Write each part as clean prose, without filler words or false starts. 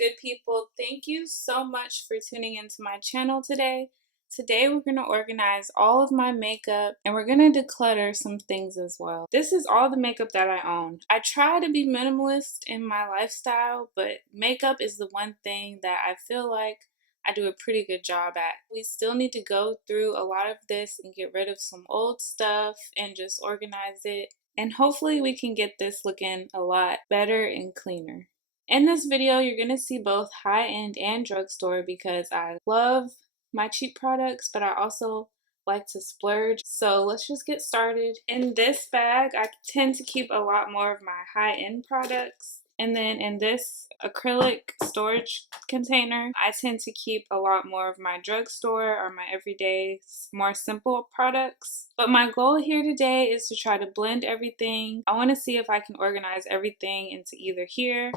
good people? Thank you so much for tuning into my channel today. Today we're going to organize all of my makeup and we're going to declutter some things as well. This is all the makeup that I own. I try to be minimalist in my lifestyle, but makeup is the one thing that I feel like I do a pretty good job at. We still need to go through a lot of this and get rid of some old stuff and just organize it. And hopefully we can get this looking a lot better and cleaner. In this video, you're going to see both high-end and drugstore because I love my cheap products, but I also like to splurge. So let's just get started. In this bag, I tend to keep a lot more of my high-end products. And then in this acrylic storage container, I tend to keep a lot more of my drugstore or my everyday, more simple products. But my goal here today is to try to blend everything. I want to see if I can organize everything into either here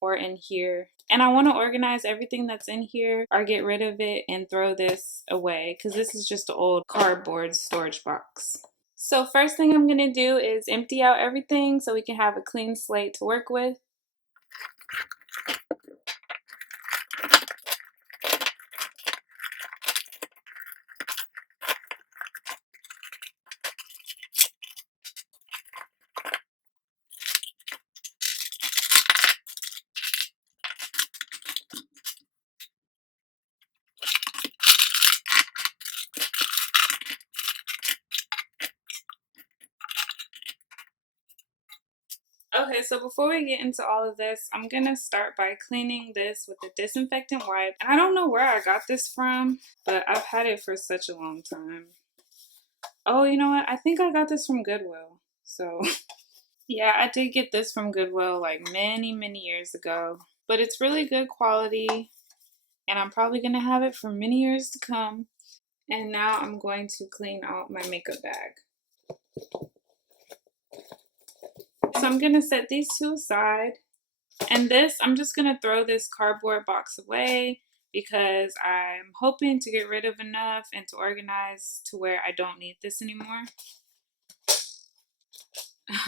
or in here. And I want to organize everything that's in here or get rid of it and throw this away because this is just an old cardboard storage box. So first thing I'm going to do is empty out everything so we can have a clean slate to work with. Okay, so before we get into all of this, I'm gonna start by cleaning this with a disinfectant wipe. And I don't know where I got this from, but I've had it for such a long time. Oh, you know what? I think I got this from Goodwill. So, yeah, I did get this from Goodwill like many, many years ago. But it's really good quality, and I'm probably gonna have it for many years to come. And now I'm going to clean out my makeup bag. So I'm gonna set these two aside. And this, I'm just going to throw this cardboard box away because I'm hoping to get rid of enough and to organize to where I don't need this anymore.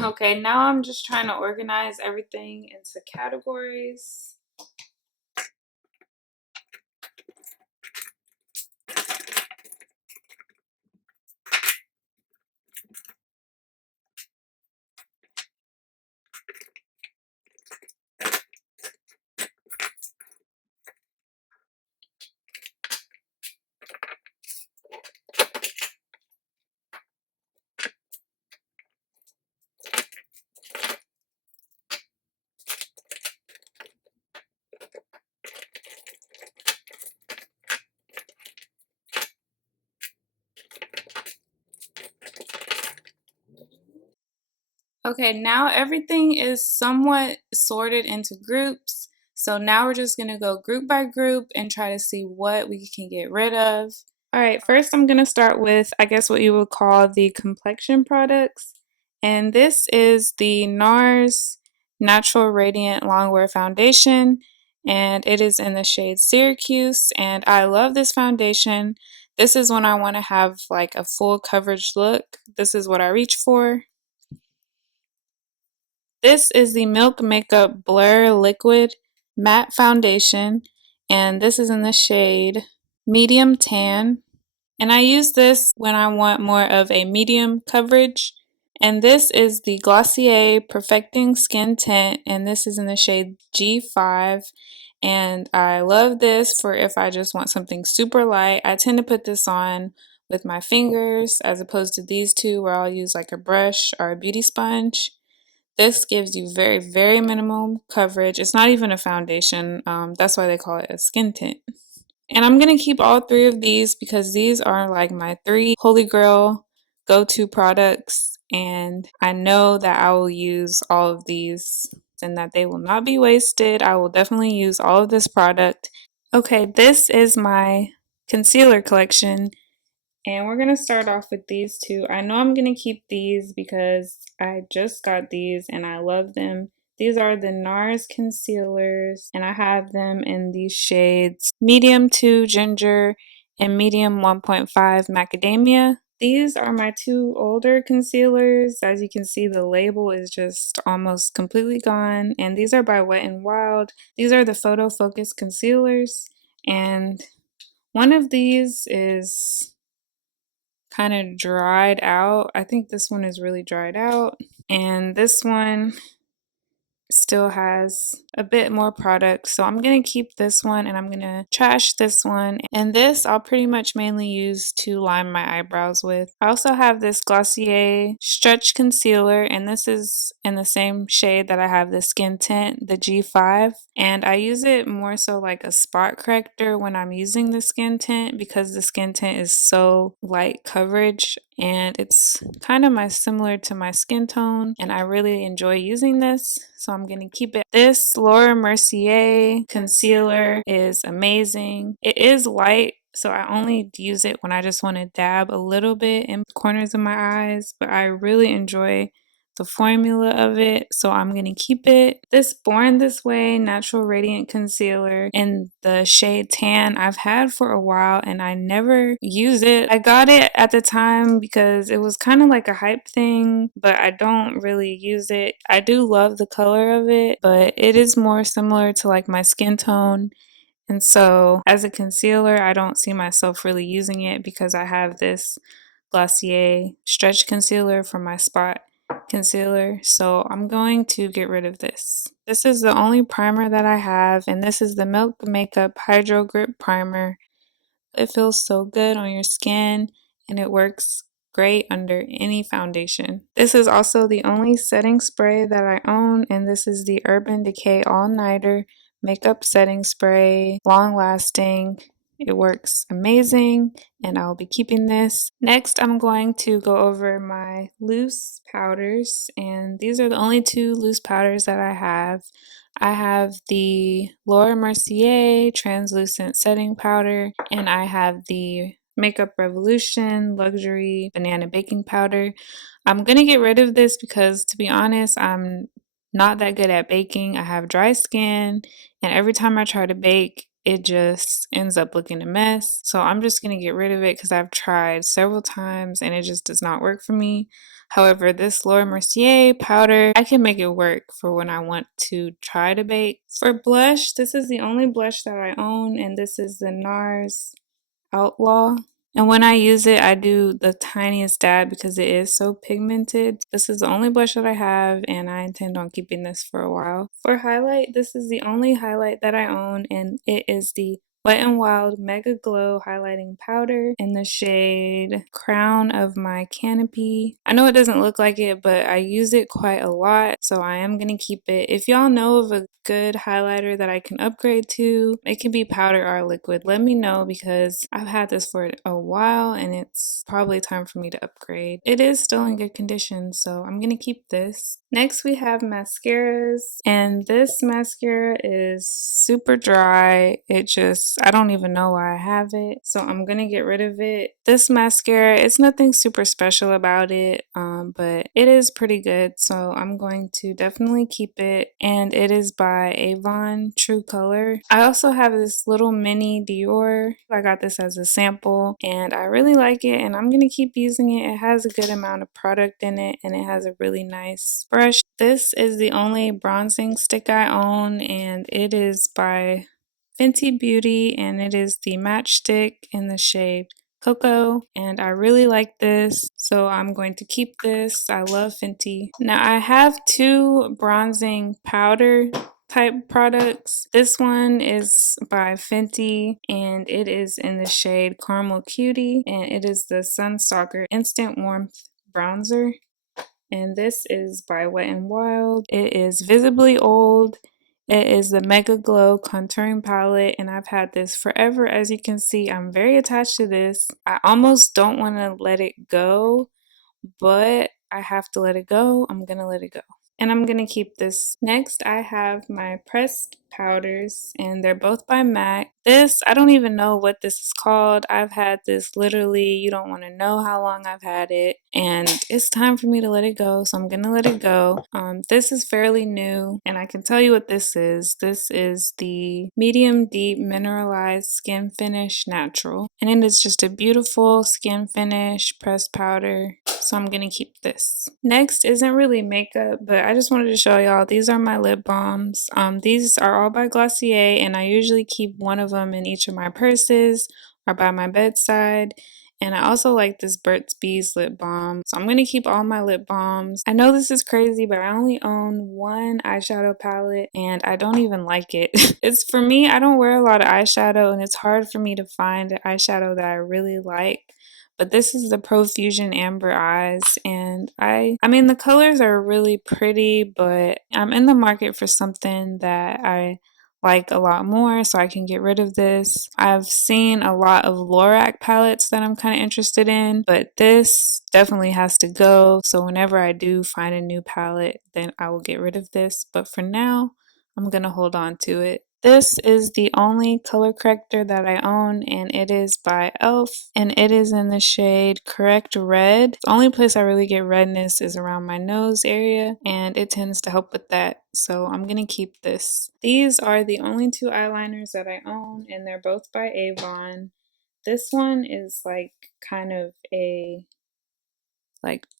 Okay, now I'm just trying to organize everything into categories. Okay, now everything is somewhat sorted into groups. So now we're just going to go group by group and try to see what we can get rid of. All right, first I'm going to start with, I guess, what you would call the complexion products. And this is the NARS Natural Radiant Longwear Foundation. And it is in the shade Syracuse. And I love this foundation. This is when I want to have like a full coverage look. This is what I reach for. This is the Milk Makeup Blur Liquid Matte Foundation, and this is in the shade Medium Tan. And I use this when I want more of a medium coverage. And this is the Glossier Perfecting Skin Tint, and this is in the shade G5. And I love this for if I just want something super light. I tend to put this on with my fingers as opposed to these two where I'll use like a brush or a beauty sponge. This gives you very, very minimal coverage. It's not even a foundation. That's why they call it a skin tint. And I'm going to keep all three of these because these are like my three holy grail go-to products. And I know that I will use all of these and that they will not be wasted. I will definitely use all of this product. Okay, this is my concealer collection. And we're going to start off with these two. I know I'm going to keep these because I just got these and I love them. These are the NARS concealers and I have them in these shades Medium 2 Ginger and Medium 1.5 Macadamia. These are my two older concealers. As you can see, the label is just almost completely gone. And these are by Wet n Wild. These are the Photo Focus concealers. And one of these is kind of dried out. I think this one is really dried out. And this one still has a bit more product, so I'm gonna keep this one and I'm gonna trash this one, and this I'll pretty much mainly use to line my eyebrows with. I also have this Glossier stretch concealer, and this is in the same shade that I have the skin tint, the G5, and I use it more so like a spot corrector when I'm using the skin tint because the skin tint is so light coverage and it's kind of similar to my skin tone, and I really enjoy using this, so I'm gonna keep it. This Laura Mercier concealer is amazing. It is light, so I only use it when I just want to dab a little bit in the corners of my eyes, but I really enjoy the formula of it, so I'm gonna keep it. This Born This Way Natural Radiant Concealer in the shade Tan I've had for a while and I never use it. I got it at the time because it was kind of like a hype thing, but I don't really use it. I do love the color of it, but it is more similar to like my skin tone. And so as a concealer, I don't see myself really using it because I have this Glossier stretch concealer for my spot concealer, so I'm going to get rid of this. This is the only primer that I have, and this is the Milk Makeup Hydro Grip Primer. It feels so good on your skin and it works great under any foundation. This is also the only setting spray that I own, and this is the Urban Decay All Nighter Makeup Setting Spray, long lasting. It works amazing and I'll be keeping this. Next, I'm going to go over my loose powders, and these are the only two loose powders that I have. I have the Laura Mercier Translucent Setting Powder, and I have the Makeup Revolution Luxury Banana Baking Powder. I'm gonna get rid of this because, to be honest, I'm not that good at baking. I have dry skin, and every time I try to bake, it just ends up looking a mess. So I'm just gonna get rid of it because I've tried several times and it just does not work for me. However, this Laura Mercier powder, I can make it work for when I want to try to bake. For blush, this is the only blush that I own, and this is the NARS Outlaw. And when I use it, I do the tiniest dab because it is so pigmented. This is the only blush that I have, and I intend on keeping this for a while. For highlight, this is the only highlight that I own, and it is the Wet n Wild Mega Glow Highlighting Powder in the shade Crown of My Canopy. I know it doesn't look like it, but I use it quite a lot, so I am going to keep it. If y'all know of a good highlighter that I can upgrade to, it can be powder or liquid, let me know because I've had this for a while and it's probably time for me to upgrade. It is still in good condition, so I'm going to keep this. Next we have mascaras, and this mascara is super dry. I don't even know why I have it, so I'm gonna get rid of it. This mascara, it's nothing super special about it, but it is pretty good, so I'm going to definitely keep it, and it is by Avon True Color. I also have this little mini Dior. I got this as a sample, and I really like it, and I'm gonna keep using it. It has a good amount of product in it, and it has a really nice brush. This is the only bronzing stick I own, and it is by Fenty Beauty, and it is the matchstick in the shade Cocoa, and I really like this, so I'm going to keep this. I love Fenty. Now I have two bronzing powder type products. This one is by Fenty, and it is in the shade Caramel Cutie, and it is the Sunstalker Instant Warmth Bronzer. And this is by Wet n Wild. It is visibly old. It is the Mega Glow Contouring Palette, and I've had this forever. As you can see, I'm very attached to this. I almost don't want to let it go, but I have to let it go. I'm gonna let it go. and I'm gonna keep this. Next, I have my pressed powders, and they're both by MAC. This, I don't even know what this is called. I've had this literally, you don't want to know how long I've had it, and it's time for me to let it go, so I'm gonna let it go. This is fairly new, and I can tell you what this is. This is the Medium Deep Mineralized Skin Finish Natural, and it is just a beautiful skin finish pressed powder, so I'm gonna keep this. Next isn't really makeup, but I just wanted to show y'all, these are my lip balms. These are all by Glossier, and I usually keep one of them in each of my purses or by my bedside. And I also like this Burt's Bees lip balm. So I'm going to keep all my lip balms. I know this is crazy, but I only own one eyeshadow palette and I don't even like it. It's for me, I don't wear a lot of eyeshadow and it's hard for me to find an eyeshadow that I really like. But this is the Profusion Amber Eyes, and I mean the colors are really pretty, but I'm in the market for something that I like a lot more, so I can get rid of this. I've seen a lot of Lorac palettes that I'm kind of interested in, but this definitely has to go. So whenever I do find a new palette, then I will get rid of this. But for now, I'm gonna hold on to it. This is the only color corrector that I own, and it is by e.l.f. and it is in the shade Correct Red. The only place I really get redness is around my nose area, and it tends to help with that, so I'm gonna keep this. These are the only two eyeliners that I own, and they're both by Avon. This one is like kind of a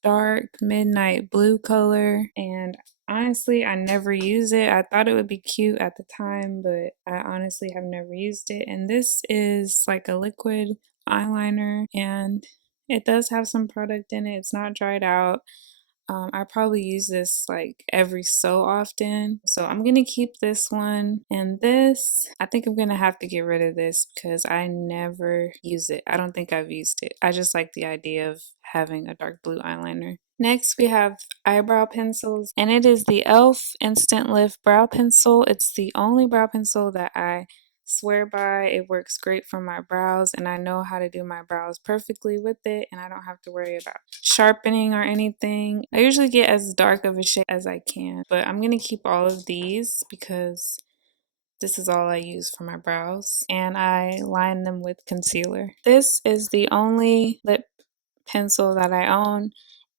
dark midnight blue color, and honestly I never use it. I thought it would be cute at the time, but I honestly have never used it. And this is like a liquid eyeliner, and it does have some product in it. It's not dried out. I probably use this like every so often. So I'm gonna keep this one. And this, I think I'm gonna have to get rid of this because I never use it. I don't think I've used it. I just like the idea of having a dark blue eyeliner. Next, we have eyebrow pencils, and it is the e.l.f. Instant Lift Brow Pencil. It's the only brow pencil that I swear by. It works great for my brows, and I know how to do my brows perfectly with it, and I don't have to worry about sharpening or anything. I usually get as dark of a shade as I can, but I'm gonna keep all of these because this is all I use for my brows, and I line them with concealer. This is the only lip pencil that I own,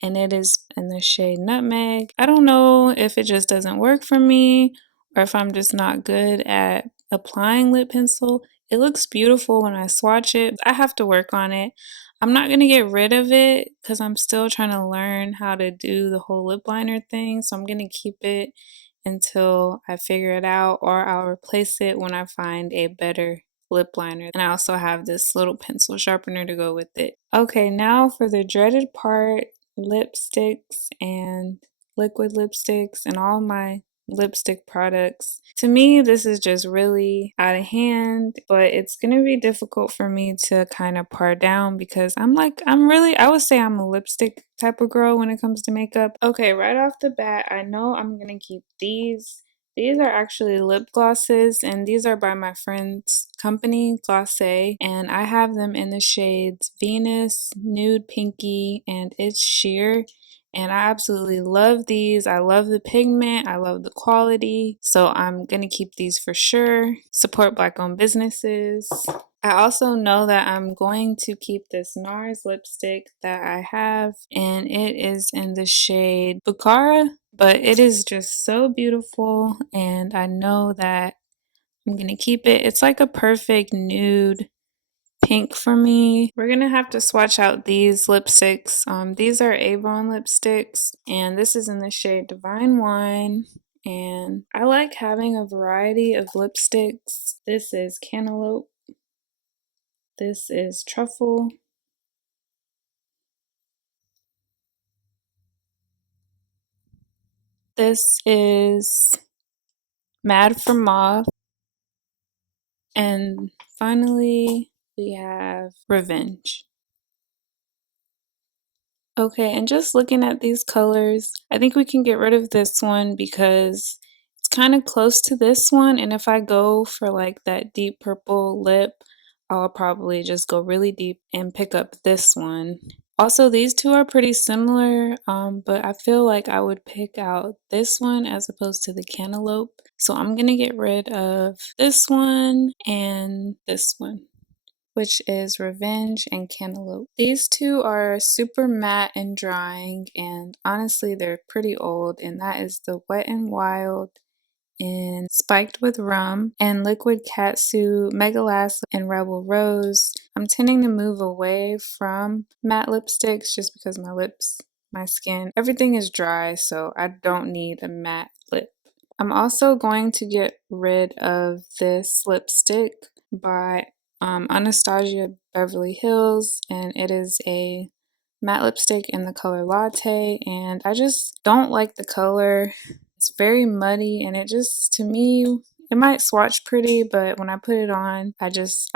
and it is in the shade Nutmeg. I don't know if it just doesn't work for me or if I'm just not good at applying lip pencil. It looks beautiful when I swatch it. I have to work on it. I'm not going to get rid of it because I'm still trying to learn how to do the whole lip liner thing, so I'm going to keep it until I figure it out, or I'll replace it when I find a better lip liner. And I also have this little pencil sharpener to go with it. Okay, now for the dreaded part, lipsticks and liquid lipsticks and all my lipstick products. To me, this is just really out of hand, but it's gonna be difficult for me to kind of par down because I would say I'm a lipstick type of girl when it comes to makeup. Okay, right off the bat, I know I'm gonna keep these. These are actually lip glosses, and these are by my friend's company, Glossier, and I have them in the shades Venus, Nude Pinky, and It's Sheer. And I absolutely love these. I love the pigment, I love the quality, so I'm gonna keep these for sure. Support Black owned businesses. I also know that I'm going to keep this NARS lipstick that I have, and it is in the shade Bukhara, but it is just so beautiful, and I know that I'm gonna keep it. It's like a perfect nude pink for me. We're gonna have to swatch out these lipsticks. These are Avon lipsticks, and this is in the shade Divine Wine. And I like having a variety of lipsticks. This is Cantaloupe. This is Truffle. This is Mad for Mauve. And finally, we have Revenge. Okay, and just looking at these colors, I think we can get rid of this one because it's kind of close to this one. And if I go for like that deep purple lip, I'll probably just go really deep and pick up this one. Also, these two are pretty similar, but I feel like I would pick out this one as opposed to the cantaloupe. So I'm gonna get rid of this one and this one, which is Revenge and Cantaloupe. These two are super matte and drying, and honestly, they're pretty old, and that is the Wet n Wild in Spiked with Rum and Liquid Catsuit, Megalast, and Rebel Rose. I'm tending to move away from matte lipsticks just because my lips, my skin, everything is dry, so I don't need a matte lip. I'm also going to get rid of this lipstick by Anastasia Beverly Hills, and it is a matte lipstick in the color Latte, and I just don't like the color. It's very muddy, and it just, to me, it might swatch pretty, but when I put it on, I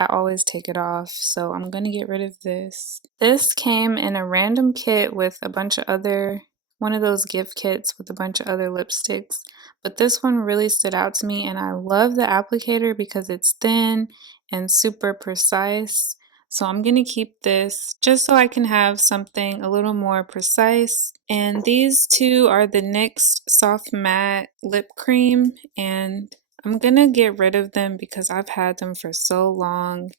always take it off, so I'm gonna get rid of this. This came in a random kit with a bunch of other, one of those gift kits with a bunch of other lipsticks, but this one really stood out to me, and I love the applicator because it's thin and super precise. So I'm going to keep this just so I can have something a little more precise. And these two are the NYX Soft Matte Lip Cream, and I'm going to get rid of them because I've had them for so long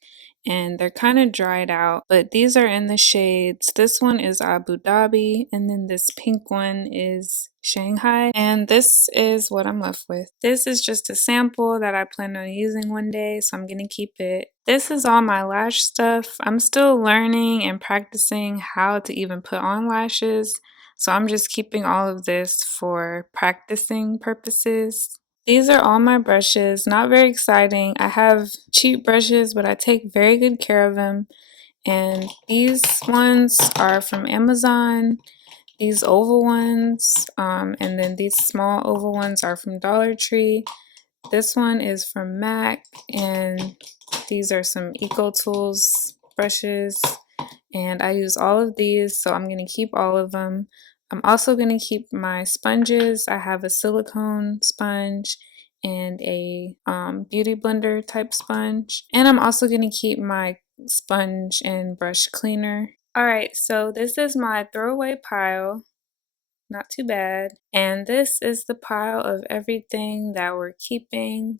and they're kind of dried out. But these are in the shades. This one is Abu Dhabi, and then this pink one is Shanghai, and this is what I'm left with. This is just a sample that I plan on using one day, so I'm gonna keep it. This is all my lash stuff. I'm still learning and practicing how to even put on lashes, so I'm just keeping all of this for practicing purposes. These are all my brushes, not very exciting. I have cheap brushes, but I take very good care of them. And these ones are from Amazon, these oval ones, and then these small oval ones are from Dollar Tree. This one is from MAC, and these are some Eco Tools brushes, and I use all of these, so I'm going to keep all of them. I'm also going to keep my sponges. I have a silicone sponge and a beauty blender type sponge, and I'm also going to keep my sponge and brush cleaner. Alright, so this is my throwaway pile. Not too bad. And this is the pile of everything that we're keeping.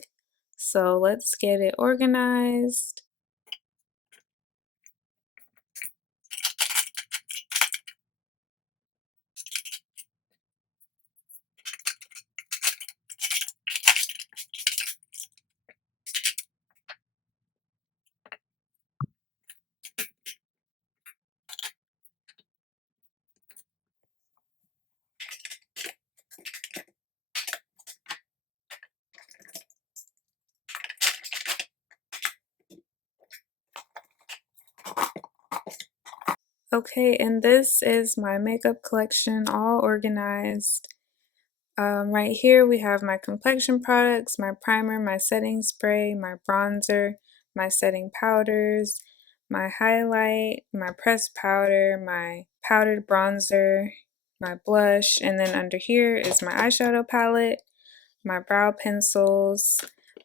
So let's get it organized. Okay, and this is my makeup collection all organized. Right here we have my complexion products, my primer, my setting spray, my bronzer, my setting powders, my highlight, my pressed powder, my powdered bronzer, my blush, and then under here is my eyeshadow palette, my brow pencils,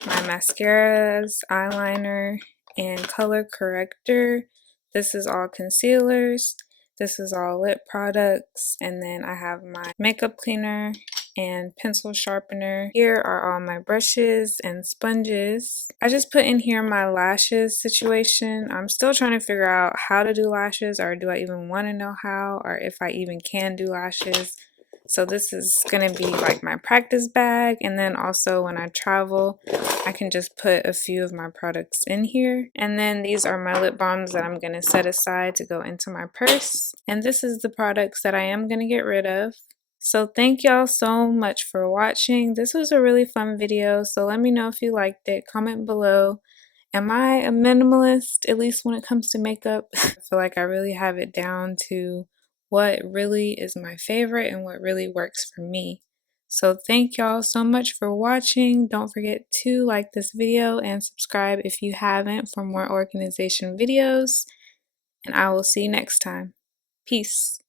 my mascaras, eyeliner, and color corrector. This is all concealers. This is all lip products, and then I have my makeup cleaner and pencil sharpener. Here are all my brushes and sponges. I just put in here my lashes situation. I'm still trying to figure out how to do lashes, or do I even want to know how, or if I even can do lashes. So this is going to be like my practice bag, and then also when I travel I can just put a few of my products in here. And then these are my lip balms that I'm going to set aside to go into my purse. And this is the products that I am going to get rid of. So thank y'all so much for watching. This was a really fun video, so let me know if you liked it. Comment below. Am I a minimalist, at least when it comes to makeup? I feel like I really have it down to what really is my favorite and what really works for me. So thank y'all so much for watching. Don't forget to like this video and subscribe if you haven't for more organization videos. And I will see you next time. Peace.